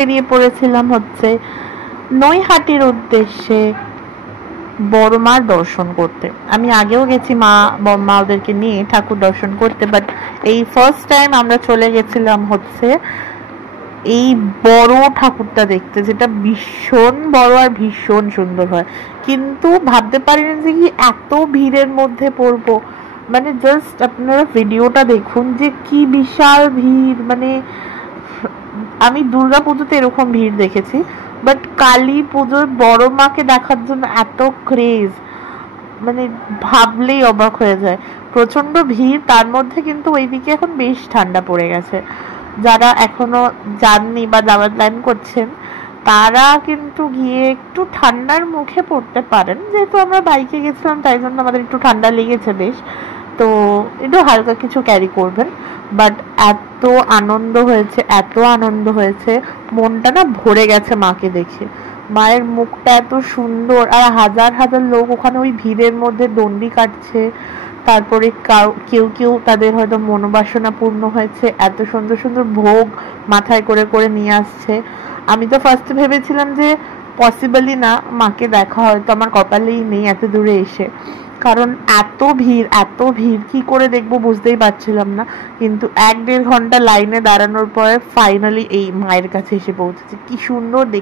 বেরিয়ে পড়েছিলাম হচ্ছে নৈহাটির উদ্দেশ্যে বড় মার দর্শন করতে। আমি আগেও গেছি মা ওদেরকে নিয়ে ঠাকুর দর্শন করতে, বাট এই ফার্স্ট টাইম আমরা চলে গেছিলাম হচ্ছে এই বড় ঠাকুরটা দেখতে, যেটা ভীষণ বড় আর ভীষণ সুন্দর হয়। কিন্তু ভাবতে পারিনি যে কি এত ভিড়ের মধ্যে পড়বো। মানে জাস্ট আপনারা ভিডিওটা দেখুন যে কি বিশাল ভিড়। মানে আমি দুর্গা পুজোতে এরকম ভিড় দেখেছি, বাট কালী পুজোর বড় মাকে দেখার জন্য এত ক্রেজ, মানে ভাবলেই অবাক হয়ে যায়। প্রচন্ড ভিড়, তার মধ্যে কিন্তু ওইদিকে এখন বেশ ঠান্ডা পড়ে গেছে। যারা এখনো যাননি বা যাওয়ার প্ল্যান করছেন তারা কিন্তু গিয়ে একটু ঠান্ডার মুখে পড়তে পারেন। যেহেতু আমরা বাইকে গেছিলাম তাই জন্য আমাদের একটু ঠান্ডা লেগেছে বেশ, তো একটু হালকা কিছু ক্যারি করবেন। বাট এত আনন্দ হয়েছে, এত আনন্দ হয়েছে, মনটা না ভরে গেছে মাকে দেখে। মায়ের মুখটা এত সুন্দর, আর হাজার হাজার লোক ওখানে ওই ভিড়ের মধ্যে দণ্ডি কাটছে। তারপরে কেউ কেউ তাদের হয়তো মনোবাসনা পূর্ণ হয়েছে, এত সুন্দর সুন্দর ভোগ মাথায় করে করে নিয়ে আসছে। আমি তো ফার্স্টে ভেবেছিলাম যে পসিবলই না, মাকে দেখা হয়তো আমার কপালেই নেই এত দূরে এসে, কারণ এত ভিড় এত ভিড় কি করে দেখবো বুঝতেই পারছিলাম না। কিন্তু 1-1.5 ঘন্টা লাইনে দাঁড়ানোর পরে ফাইনালি এই মায়ের কাছে এসে পৌঁছেছে। কি সুন্দর